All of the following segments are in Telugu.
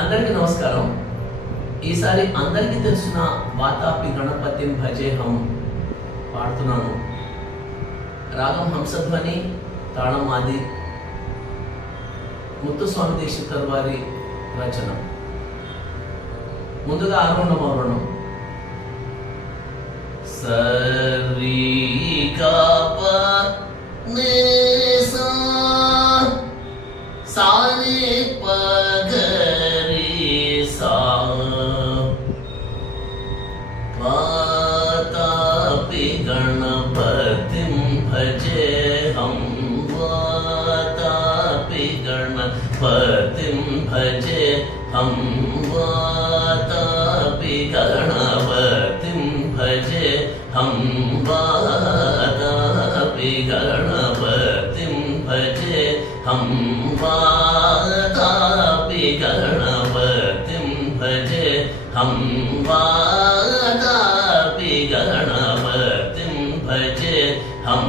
అందరికీ నమస్కారం. ఈసారి అందరికీ తెలిసిన వాతాపి గణపతిం భజేహం పాడుతున్నాను. రాగం హంసధ్వని, తాళం ఆది. ముత్తుస్వామి దీక్షితర్ వారి రచన. ముందుగా ఆరోహణం అవరోహణం. సరి గా ప ని సా సా ని ప గ రి సా వాతాపి గణపతిం భజేహం వాతాపి గణపతిం భజేహం వాతాపి గణపతిం భజేహం వాతాపి గణపతిం భజేహం వాతాపి గణపతిం భజేహం వాతాపి గణపతిం భజేహం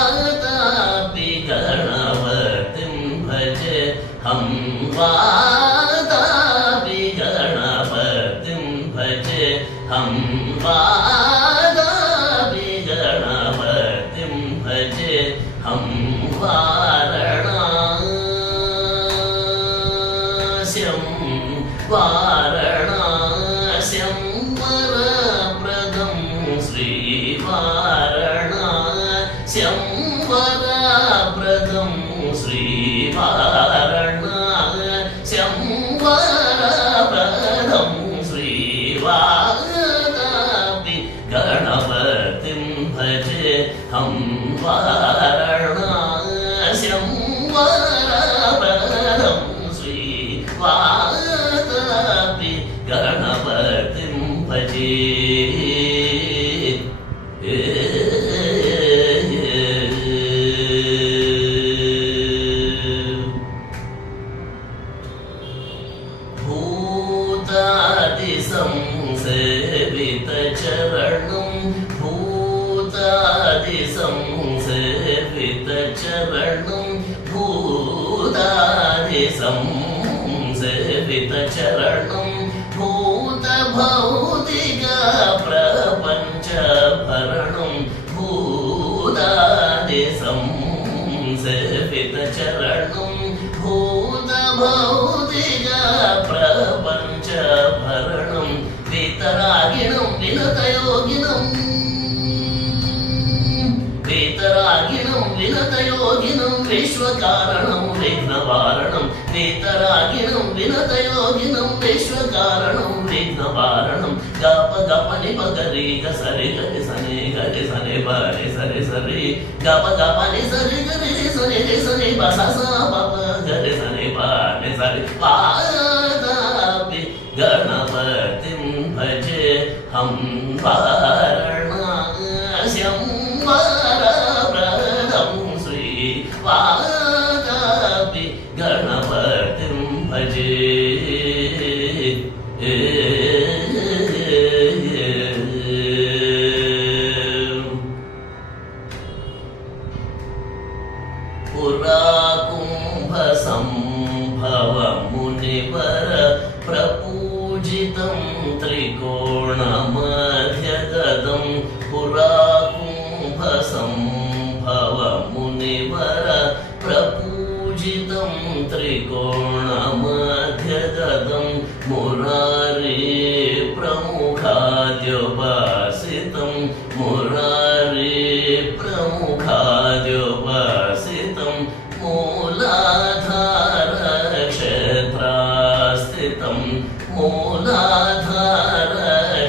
వాతాపి గణపతిం భజేహం వాతాపి గణపతిం భజేహం వాతాపి గణపతిం భజేహం వారణాస్యం వారణాస్యం వరప్రదం శ్రీ వారణాస్యం వరప్రదం శ్రీ వారణాస్యం వరప్రదం శ్రీ వాతాపి గణపతిం భజేహం వారణాస్యం వరప్రదం శ్రీ వాతాపి గణపతిం భజే. భూతాది సంసేవిత చరణం భూతాది సంసేవిత చరణం భూతాది సంసేవిత చరణం భూత భౌతిక ప్రపంచ భరణం భూతాది సంసేవిత చరణం భూత భౌతిక ప్రపంచ భరణం వితరాగిణం వినతయోగినం వితరాగిణం వినతయోగినం విశ్వకారణం విఘ్నవారణం వితరాగిణం వినతయోగినం విశ్వకారణం విఘ్నవారణం గప గపని పగరి గ సరి గరి సని గరి సని బరి సరి సరి గప గపని సరి గరి సని సని బ స స ప ప గరి సని ప ని సరి వాతాపి గణపతిం భజేహం వారణాస్యం వరప్రదం శ్రీ వాతాపి గణపతిం భజే. పురా కుంభ సంభవ మునివర ప్రపూజితం త్రికోణ మధ్యగదం పురా కుంభ సంభవ మునివర ప్రపూజితం త్రికోణ మధ్యగదం మురారి ప్రముఖాద్యోపాసితం మురారి ప్రముఖాద్యోపాసితం మూలాధార క్షేత్రాస్థితం మూలాధార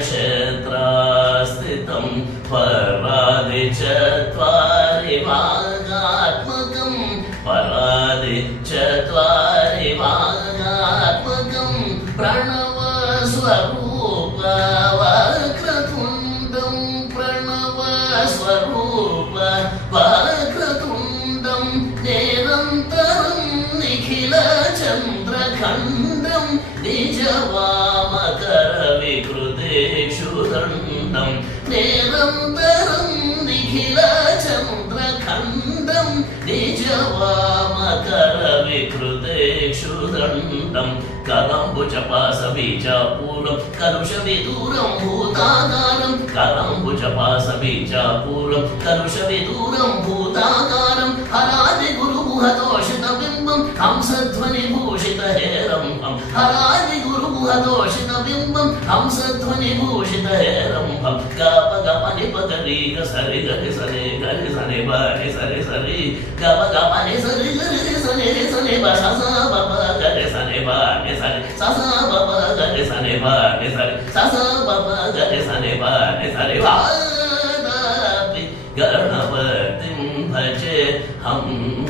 క్షేత్రాస్థితం పరాది చత్వారి వాగాత్మకం పరాది చత్వారి వాగాత్మకం ప్రణవ స్వరూప వక్రతుండం ప్రణవ స్వరూప వక్రతుండం నిరంతరం నిఖిల చంద్రఖండం నిజవామకర వికృతేక్షుదండం నిరంతరం నిఖిల చంద్రఖండం నిజవామకర వికృతేక్షుదండం कमण्डं करम्बुजपाशबीजापूरं कलुषविदूरं भूताकारं करम्बुजपाशबीजापूरं कलुषविदूरं भूताकारं हरादिगुरुमुहतोषितबिम्बं हंसध्वनिभूषितहेरम्भं हरादिगुरुमुहतोषितबिम्बं हंसध्वनिभूषितहेरम्भं गपगपनिपगरीग सरि गरि सनि गरि सनि बरि सरि सरि गपगपनि सरि गरि सनि सनि ब स स ब प गरि सनि बरि सरि स स ब प गरि सनि बरि सरि स स ब प गरि सनि बरि सरि वादापि गणपतिं भजे हम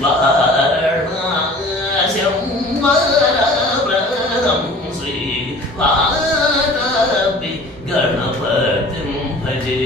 वाराणस्यं वरप्रदं श्री वादापि गणपतिं भजे